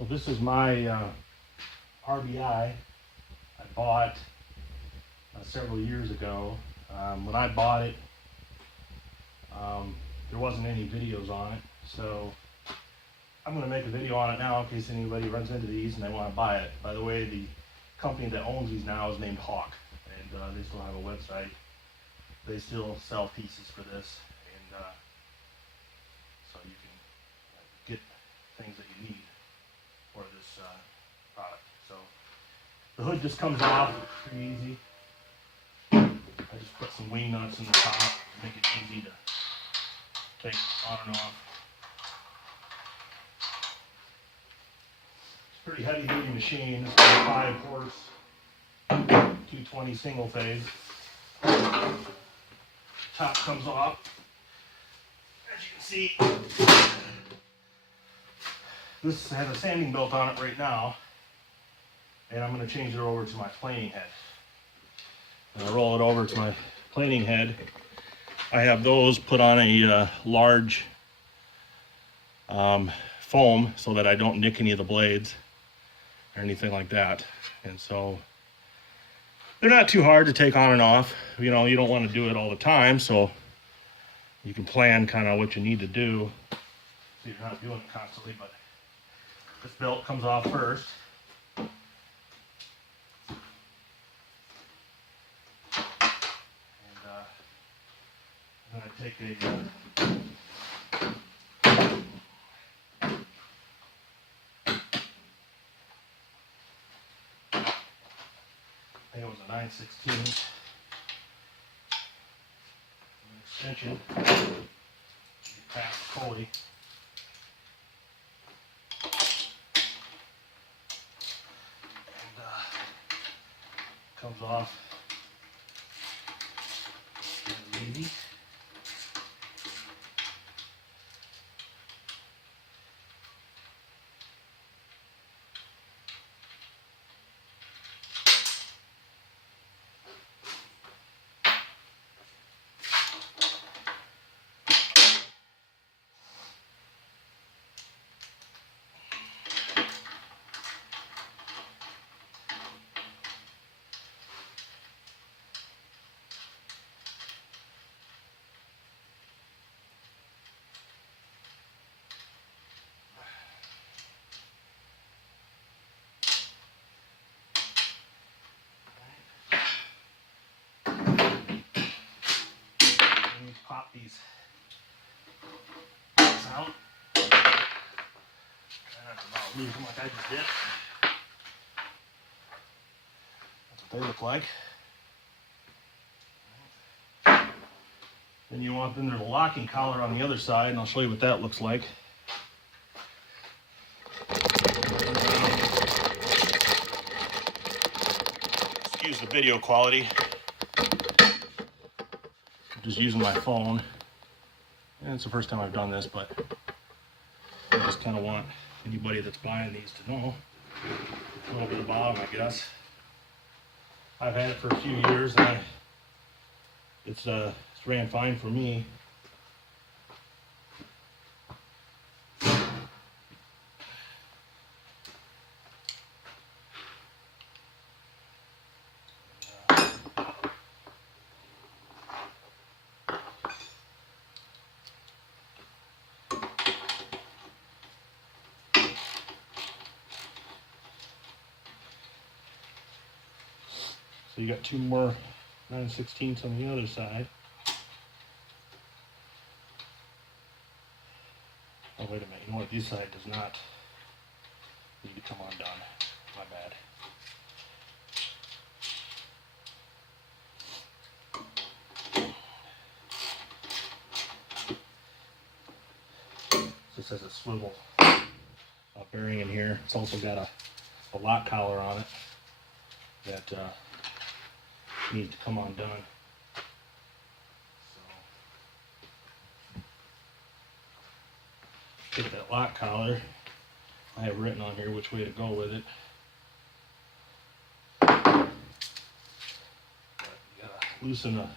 Well, this is my RBI I bought several years ago. When I bought it, there wasn't any videos on it, so I'm going to make a video on it now in case anybody runs into these and they want to buy it. By the way, the company that owns these now is named Hawk, and they still have a website. They still sell pieces for this, and so you can get things that you need for this product. So the hood just comes off pretty easy. I just put some wing nuts in the top to make it easy to take on and off. It's a pretty heavy duty machine. It's got a 5-horse 220 single phase. Top comes off. As you can see, this has a sanding belt on it right now, and I'm going to change it over to my planing head. And I roll it over to my planing head. I have those put on a large foam so that I don't nick any of the blades or anything like that. And so they're not too hard to take on and off. You know, you don't want to do it all the time, so you can plan kind of what you need to do so you're not doing it constantly. But this belt comes off first. I'm going to take a I think it was a 9/16 extension. Past the pulley. And comes off easy. Pop these out. Try not to about lose them like I just did. That's what they look like. Then you want, then there's a locking collar on the other side, and I'll show you what that looks like. Excuse the video quality. Just using my phone, and it's the first time I've done this, but I just kind of want anybody that's buying these to know a little bit about them, I guess. I've had it for a few years, and it's ran fine for me. So you got 2 more 9/16 on the other side. Oh, wait a minute. You know what? This side does not need to come undone. My bad. This has a swivel bearing in here. It's also got a lock collar on it that needs to come undone. So, take that lock collar. I have written on here which way to go with it. But you gotta loosen the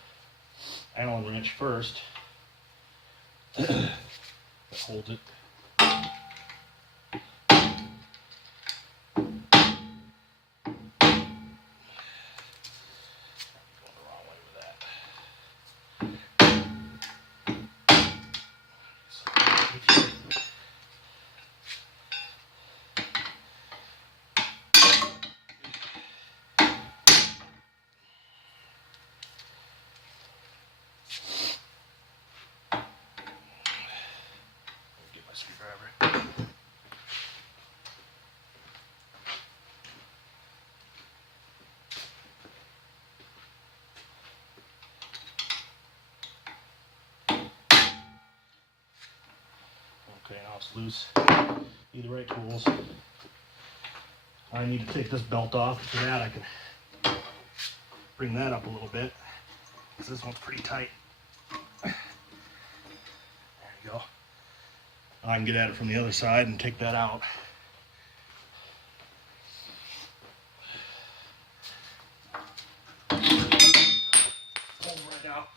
Allen wrench first. That holds it. screwdriver. Okay, now it's loose. Need the right tools. I need to take this belt off. For that, I can bring that up a little bit, because this one's pretty tight. There you go. I can get at it from the other side and take that out. Pull them right out.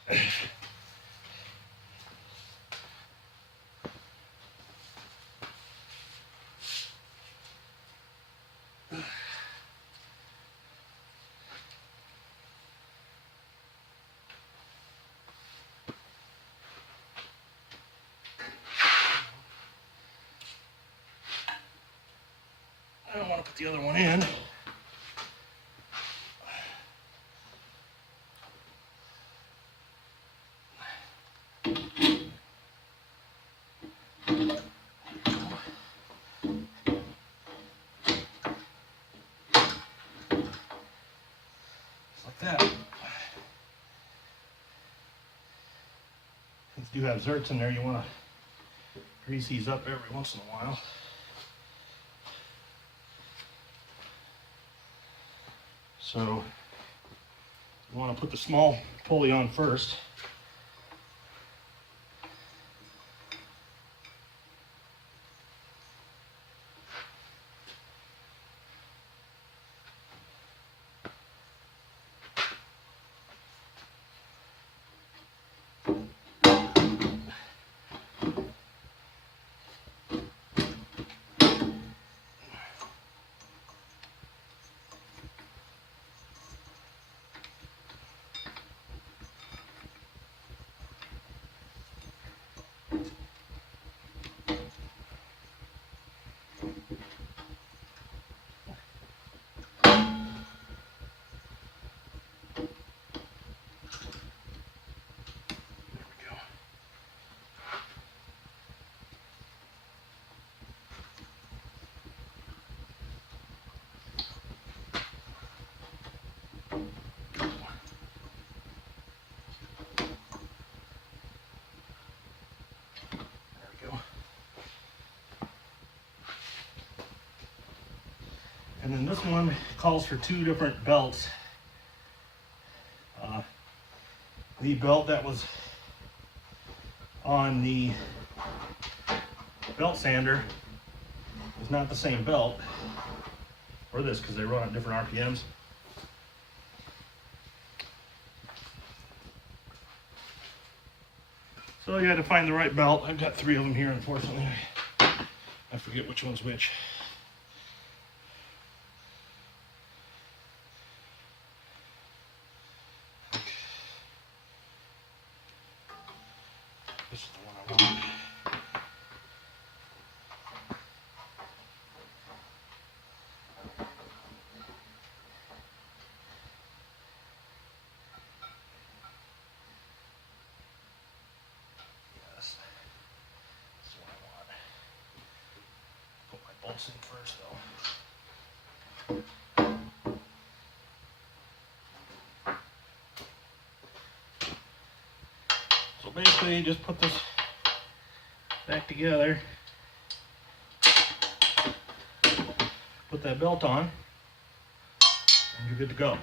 I don't want to put the other one in. Just like that. These do have zerks in there. You want to grease these up every once in a while. So you want to put the small pulley on first. And then this one calls for two different belts. The belt that was on the belt sander is not the same belt for this, because they run at different RPMs. So you had to find the right belt. I've got 3 of them here, unfortunately. I forget which one's which. This is the one I want. Yes, this is what I want. Put my bolts in first, though. So basically, just put this back together, put that belt on, and you're good to go.